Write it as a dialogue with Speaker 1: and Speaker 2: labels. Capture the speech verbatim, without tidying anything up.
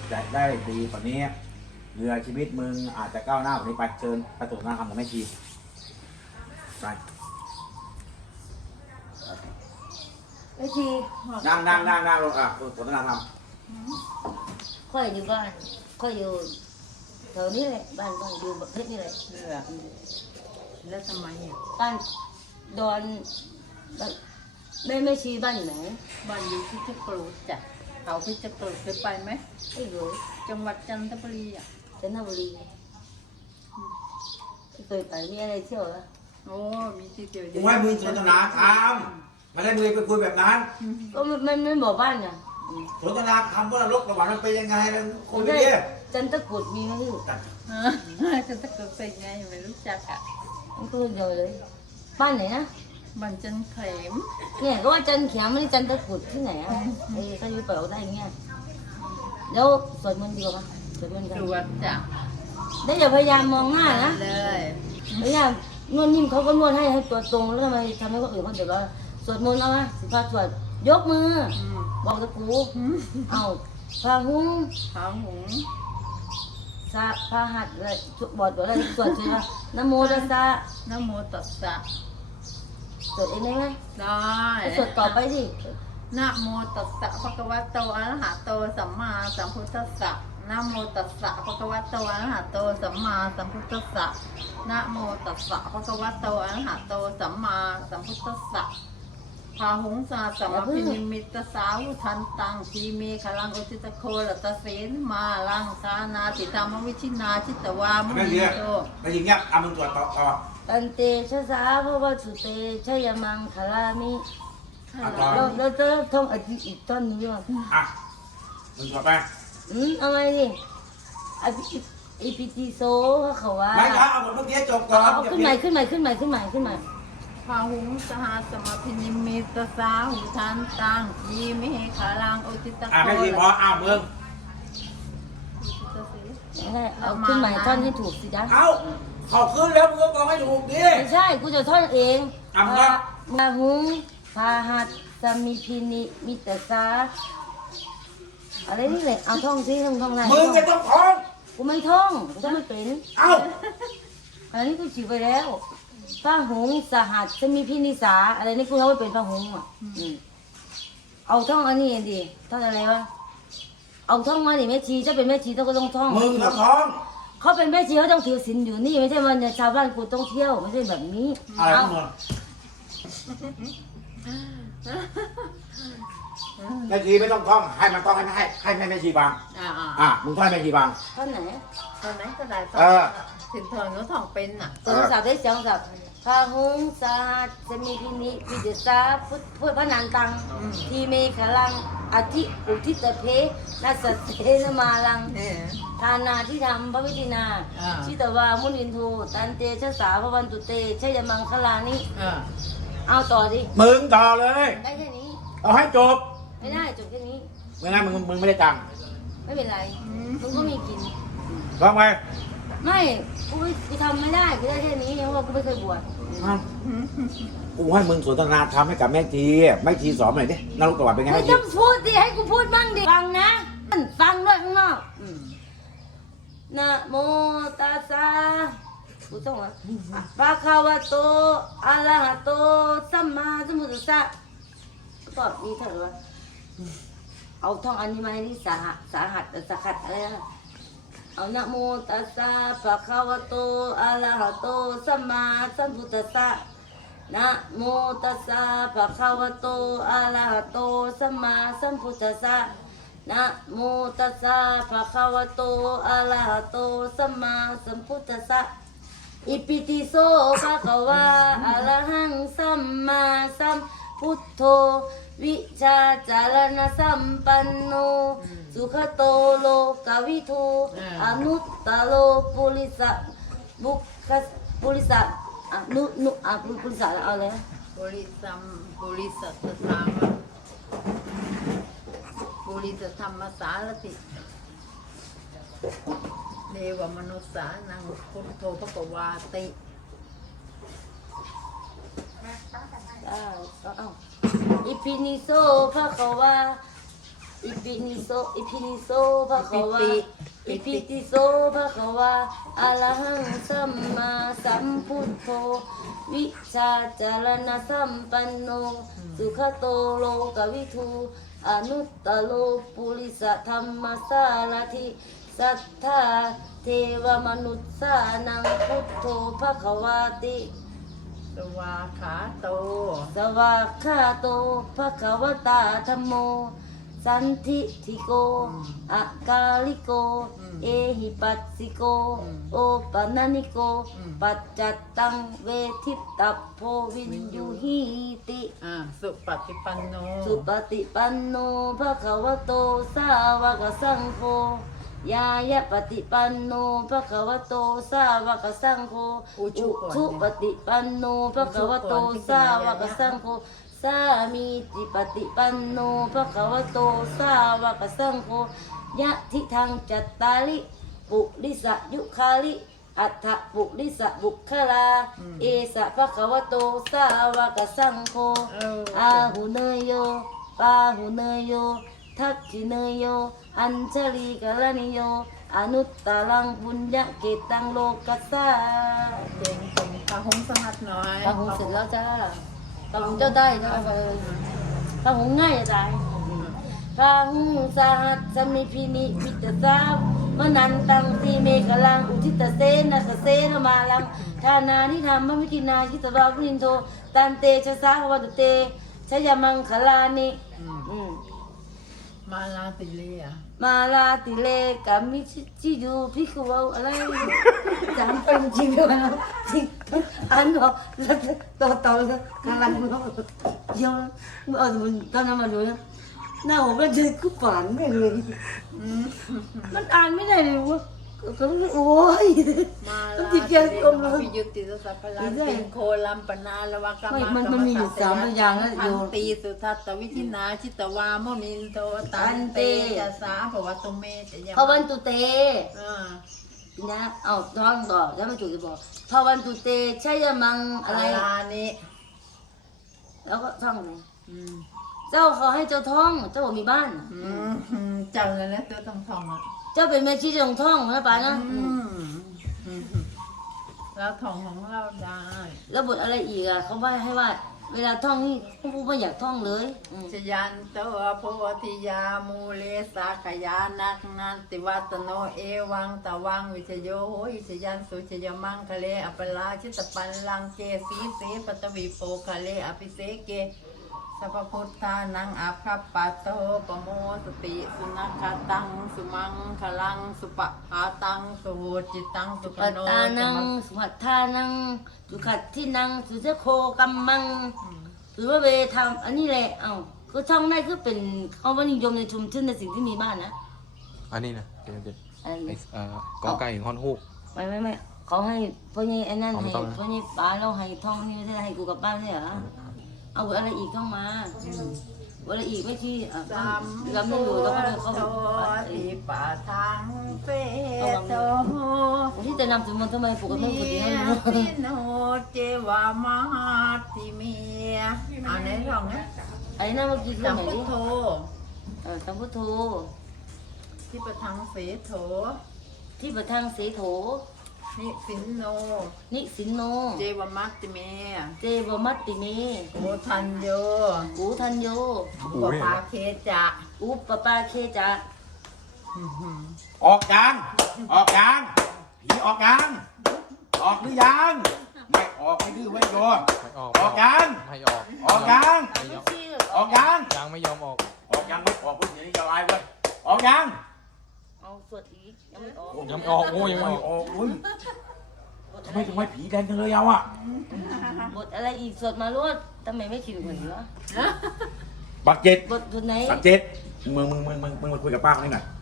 Speaker 1: จะได้ดีกว่านี้เรือชีวิตมึงอาจจะก้าวหน้ากว่านี้ไปเชิญไปสนทนาธรรมกับแม่ชีไป
Speaker 2: ไม่ชี
Speaker 1: นั่งนั่งนั่งนั่งลงอ่ะสนทนาธรรม
Speaker 2: ค่อยอยู่บ้านค่อยอยู่แถวนี้เลยบ้านค่อยอยู่แบบนี้เลย
Speaker 3: เลือกแล้วทำไมอ่ะ
Speaker 2: บ้านดอนบ้านไม่ไม่ชีบ้านอยู่ไหน
Speaker 3: บ้านอยู่ที่พิจิตรจ้ะเขาพิจิตรเคยไปไหม
Speaker 2: ไม่รู้
Speaker 3: จังหวัดจันทบุรีอ่ะ
Speaker 2: จันทบุรีไม่เคยไปมีอะไรเที่ยวแล้ว
Speaker 3: โอ้มีที่เดียว
Speaker 1: กูให้มึงสนทนาธรรมไม่ได้มึงไปคุยแบบนั้น
Speaker 2: ก็ไม่ไม่ไม่บอกบ้านอ่ะ
Speaker 1: สนทนาธรรมว่านรกสวรรค์มันเป็นยังไงมันคุย
Speaker 2: ไม่
Speaker 1: ดิ
Speaker 2: ใช่จันทกุฎมีไหมพี่
Speaker 3: จันทบุรีเป็นไงไม่รู้จักอ่ะ
Speaker 2: มันก็เดียวเลย บ้านไหนนะ
Speaker 3: บ้านจันเขม
Speaker 2: เนี่ยก็ว่าจันเขียงไม่ได้จันทกุฎที่ไหนอ่ะไอ้ถ้าอยู่เปิดได้อย่างเงี้ยแล้วสวดมนต์ดีกว่าปะสวดมนต์กัน
Speaker 3: ตรวจจ้ะ
Speaker 2: ได้อย่าพยายามมองหน้านะ
Speaker 3: เลย
Speaker 2: พยายามนวดนิ่มเขาก็นวดให้ให้ตัวตรงแล้วทำไมทำให้คนอื่นเขาเดือดร้อนสวดมนต์เอาไหมสิพาสวดยกมือ
Speaker 3: อืม
Speaker 2: บอกตะกูเอาพาหุ้ง
Speaker 3: ขาหง
Speaker 2: สะพาหัดอะไรบอดบอดอะไรสวดใช่ไหมนะโมตัสสะ
Speaker 3: นะโมตัสสะ
Speaker 2: สวดเองได้ไหม
Speaker 3: ได้
Speaker 2: สวดต่อไปสิ
Speaker 3: นะโมตัสสะภะคะวะโตอะระหะโตสัมมาสัมพุทธัสสะนะโมตัสสะภะคะวะโตอะระหะโตสัมมาสัมพุทธัสสะนะโมตัสสะภะคะวะโตอะระหะโตสัมมาสัมพุทธัสสะพาหุงสาสัมพินิมิตสาวุทันตังทีเมฆลังอุทิตโคลตเสนมาลังคานาติธรรมวิชินาชิตวามุ
Speaker 1: แม่
Speaker 3: นิ
Speaker 1: ชี
Speaker 3: โต
Speaker 1: แม่ชีเงียบอ่ะมึงตรวจต่อต่อ
Speaker 2: ตันเตชะสาพระวัสุเตชยมังคลามิ
Speaker 1: อ่ะต่อ
Speaker 2: เราเราจะท่องอธิอีกต้นนี้ว่า
Speaker 1: อ่ะมึงตรวจไป
Speaker 2: อืมเอาไงดิอภิอิปิติโสเขาว่า
Speaker 1: ไม่ครับเอาหมดเมื่อกี้จบก่อน
Speaker 2: เอาขึ้นใหม่ขึ้นใหม่ขึ้นใหม่ขึ้นใหม่ขึ้นใหม่
Speaker 3: พาหุงสหสมพินิมิตสาวุทันตังทีเมฆลังอุทิตโค
Speaker 1: อ่ะแม่ชีพออ้าวมึง
Speaker 2: ไม่ได้เอาขึ้นใหม่ท่อนให้ถูกสิจ๊ะ
Speaker 1: เอาเขาขึ้นแล้วมึงก็กองให้ถูกดิ
Speaker 2: ไม่ใช่กูจะท่อนเอง
Speaker 1: อ่ะมึงก็
Speaker 2: มาหุงพาหัดสมิพินิมิตสาอะไรนี่เลยเอาท่องสิท่องท่องอะไร
Speaker 1: มึงจะต้องท้อง
Speaker 2: กูไม่ท่องกูต้องไม่เป็น
Speaker 1: เอ้า
Speaker 2: อันนี้กูฉีดไปแล้วพระหงส์สหัสสมิพินิสาอะไรนี่กูเขาไม่เป็นพระหงส์อ่ะอืมเอาท่องอันนี้ดิท่องอะไรวะเอาท่องมาดิแม่ชีจะเป็นแม่ชีต้องก็ต้องท่อง
Speaker 1: มึงต้องท้อง
Speaker 2: เขาเป็นแม่ชีเขาต้องถือศีลอยู่นี่ไม่ใช่วันเนี่ยชาวบ้านกูต้องเที่ยวไม่ใช่แบบนี้
Speaker 1: อะไร
Speaker 2: เอา
Speaker 1: ของมึงแม่ชีไม่ต้องท้องให้มันท้องให้ให้ให้แม่ชีบาง
Speaker 3: อ่า
Speaker 1: อ่ะมึงท้องให้แม่ชีบาง
Speaker 2: ท่านไหน
Speaker 3: ตอนนั้นก็ได้ตอ
Speaker 1: เออ
Speaker 3: ถึงทอนเขาทองเป็นอ่ะ
Speaker 2: โทรศัพท์ได้เสียงศัพท์พระหงส์สหัสสมิพินิวิเดสาพุทธพุทธพระนันตังทีเมฆลังอธิอุทิตเพนัสเสนมาลัง
Speaker 3: เนี่ย
Speaker 2: ทานาที่ทำพระวิธินา
Speaker 3: อ่า
Speaker 2: ชิตวามุนินโทตันเตชะสาพระวันตุเตชยมังคลานิ
Speaker 3: เออ
Speaker 2: เอาต่อดิ
Speaker 1: มึงต่อเลย
Speaker 2: ได้แค่นี้
Speaker 1: เอาให้จบ
Speaker 2: ไม่ได้จบแค่นี้
Speaker 1: ไม่งั้นมึงมึงไม่ได้ตังค์
Speaker 2: ไม่เป็นไรมึงก็มีกิน
Speaker 1: ร้องไป
Speaker 2: ไม่กูไม่กูทำไม่ได้กูได้แค่นี้เพราะว่ากูไม่เคยบวช
Speaker 1: กูให้มึงสนทนาธรรมให้กับแม่ชีแม่ชีสอนหน่อยดินรกสวรรค์เป็นไง
Speaker 2: ไม่
Speaker 1: แม่ชี
Speaker 2: ต้องพูดดิให้กูพูดบ้างดิฟังนะฟังด้วยข้างนอกอืมนะโมตัสสะกูต้องอ่ะภะคะวะโตอะระหะโตสัมมาสัมพุทธัสสะก็มีเท่าไหร่วะเอาท่องอันนี้มาให้นี่สาหัสสาหัสสาหัสอะไรนะเอานะโมตัสสะภะคะวะโตอะระหะโตสัมมาสัมพุทธัสสะนะโมตัสสะภะคะวะโตอะระหะโตสัมมาสัมพุทธัสสะนะโมตัสสะภะคะวะโตอะระหะโตสัมมาสัมพุทธัสสะอิปิติโสภะคะวะอะระหังสัมมาสัมพุทโธวิชาจารณสัมปันโนสุขโตโลกวิทูอนุตตโลปุริสะบุคคปุริสะอนุนุอะปุริสะเอาเลย
Speaker 3: บริสัมบริสัทธรรมบริสัทธรรมสารติเดวมนุษสานังพุทโธพระกวาติ
Speaker 2: อ้าวเอาอิปินิโสภะคะวะอิปินิโสอิปินิโสภะคะวะอิปิติโสภะคะวะอะระหังสัมมาสัมพุทโธวิชาจารณสัมปันโนสุขโตโลกวิทูอนุตตโลปุริสธรรมสารถิสัทธาเทวมนุษย์สานังพุทโธภะคะวาติ
Speaker 3: สวาขาโต
Speaker 2: สวากขาโตภะคะวตาธัมโม สันทิทิโกอะกาลิโก เอหิปัสสิโก โอปนันิโก ปัจจัตตังเวทิตัพโพวินยูหิติ
Speaker 3: อ่าสุปฏิปันโน
Speaker 2: สุปฏิปันโนภะคะวะโตสาวกสังโฆยายะปฏิปันโนภะคะวะโตสาวกสังโฆอุชุปฏิปันโนภะคะวะโตสาวกสังโฆสามีจิปฏิปันโนภะคะวะโตสาวกสังโฆยะทิทังจัตตาลิปุริสยุคาลิอัฏฐปุริสบุคคลาเอสะภะคะวะโตสาวกสังโฆ
Speaker 3: เออ
Speaker 2: อาหุเนยโยปาหุเนยโยทักขิเนยโยอัญชลีกาลนิโยอนุตตรังปุญญเกตังโลกัสสา
Speaker 3: เจ๋งเจ๋งพาหงสหัสหน่อย
Speaker 2: พระหงเสร็จแล้วจ้าพระหงเจ้าได้จ้าพระหงง่ายจะตายพระหงสหัสสมิพินิมิตสาวมนันตังสีเมฆลังอุทิตเสนัสเสนมาลังทานานิธรรมวิกินาชิตวาพุนินโทตันเตชะสาวัตเตชยมังคลานิ
Speaker 3: อืม
Speaker 2: อืม
Speaker 3: มาลาติเลีย
Speaker 2: มาลาติเลกามิชิจิยูพิกวาอะไรจำเป็นจริงแล้วจริงอันบอกแล้วต่อต่อกำลังบอกเยอะเออตอนนั้นมาดูนะหน้าผมก็เจอกุป่านไม่เลย
Speaker 3: อืม
Speaker 2: มันอ่านไม่ได้เลยวะก็โอ้ย
Speaker 3: มา
Speaker 2: ต้อง
Speaker 3: ลา
Speaker 2: จิ
Speaker 3: ติ
Speaker 2: ต
Speaker 3: เลี
Speaker 2: ใจ
Speaker 3: ย
Speaker 2: กลมเลย
Speaker 3: พิยุติสัพพลาติโคลัมปนาละวะกา
Speaker 2: ไม่
Speaker 3: มา
Speaker 2: มัน
Speaker 3: ก
Speaker 2: มันมีอยู่สามพยางค์นะ
Speaker 3: พั
Speaker 2: โย
Speaker 3: น
Speaker 2: ม
Speaker 3: ตีสุทัตตวิธินาชิตวามุนินโตตันเตจะสาภวตุเมจะยา
Speaker 2: พระวันตุเต
Speaker 3: อ่า
Speaker 2: นะเอาท้องต่อแล้วไม่ถูกจะบอกพระวันตุเตใช่ยมังอะไร
Speaker 3: ลานี้
Speaker 2: แล้วก็ท่องเลย
Speaker 3: อืม
Speaker 2: เจ้าเขาให้เจ้าท่อง เจ้าบอกมีบ้าน
Speaker 3: อืมอืมจังเลยนะตัวต้องทองอ่ะ
Speaker 2: เจ้าเป็นแม่ชีเจ้าต้องท่องนะป่านะ
Speaker 3: อืมอืมแล้วทองของเราได้
Speaker 2: แล้วบทอะไรอีกอ่ะเขาว่าให้ว่า เวลาท่องนี่ผู้ไม่อยากท่องเลยอืม
Speaker 3: ชยันตัวโพธิยามูเลสาขยานักนันติวัตโนเอวังตะวังวิชโยโหยชยันสุชยมังคะเลอปลาชิตปันลังเกสีเสปตวีโปคะเลอภิเสเกสัพพุทธานังอาภัปปัตโตปโมสติสุนัขตังสุมังคลังสุปะหาตังสุจิตตังสุข
Speaker 2: ปัต
Speaker 3: โน
Speaker 2: ตานังสุหัตถานังสุขัดที่นังสุเจโคกัมมังหรือว่าเวทำอันนี้แหละเอ้าคือท่องได้คือเป็นเขาว่านิยมในชุมชนในสิ่งที่มีบ้านนะ
Speaker 4: อันนี้นะเดี๋ยวเดี๋ยว
Speaker 2: อัน
Speaker 4: ไอ้
Speaker 2: นี้
Speaker 4: เอ่อกอไก่ถึงฮอนฮูก
Speaker 2: ไม่ไม่ไม่เขาให้พ่อใหญ่ไอ้นั่น
Speaker 4: อ๋อไม่
Speaker 2: ให้
Speaker 4: ต้องนะ
Speaker 2: พ่อใหญ่ป้าเราให้ท่องนี่ไม่ใช่ให้กูกลับบ้านใช่เหรอเอาอะไรอีกท่องมาอะไรอีกไม่ที่อ่ะ
Speaker 3: สาม
Speaker 2: ลำไม่อยู่แล้วก็เดินเข้า
Speaker 3: โต
Speaker 2: ไป
Speaker 3: ติปะทังเปโต
Speaker 2: ที่จะนำสมุนทำไมปกติ
Speaker 3: นิ
Speaker 2: ปกติให้
Speaker 3: ย
Speaker 2: รู้
Speaker 3: ติโนเจวามหาติเมียอันไหนลองนะ
Speaker 2: ไอ้นั่นเมื่อกี้คือ
Speaker 3: สัม
Speaker 2: ไหน
Speaker 3: พุ
Speaker 2: ดิ
Speaker 3: ทโธ
Speaker 2: เออสัมพุทโธ
Speaker 3: ที่ประทังเสโถ
Speaker 2: ที่ประทังเสโถ
Speaker 3: นิสินโน
Speaker 2: นิสินโน
Speaker 3: เจวมัตติเม
Speaker 2: เจวมัตติเม
Speaker 3: โอทันโย
Speaker 2: กูทันโย
Speaker 3: ปปาเคจะ
Speaker 2: อุปปาเคจะ
Speaker 3: อื้อหือ
Speaker 1: ออกยังออกยังผีออกยังออกหรือยังไม่ออกไม่ดื้อไว้โย
Speaker 4: ไม่ออก
Speaker 1: ออกยัง
Speaker 4: ไม่ออก
Speaker 1: ออกยัง
Speaker 4: ไม่ยอม
Speaker 1: ออกยัง
Speaker 4: ยังไม่ยอมออก
Speaker 1: ออกยังไม่ออกพุ่งอย่างนี้จะลายเว้ยออกยัง
Speaker 2: เอาสวดอีกยังไม่ออก
Speaker 4: ยังไม่ออกโอ้ยังไม่
Speaker 1: ไม่
Speaker 4: ออก
Speaker 1: ออกอุ้ยทำไมทำไมผีแดงจังเลยเอาอ่ะ
Speaker 2: บทอะไรอีกสวดมาลวดทำไมไม่คิดเหมือนวะ
Speaker 1: บักเจ็ด
Speaker 2: บทบทไหน
Speaker 1: บักเจ็ดมึงมึงมึงมึงมึงมาคุยกับป้าคนนี้หน่อย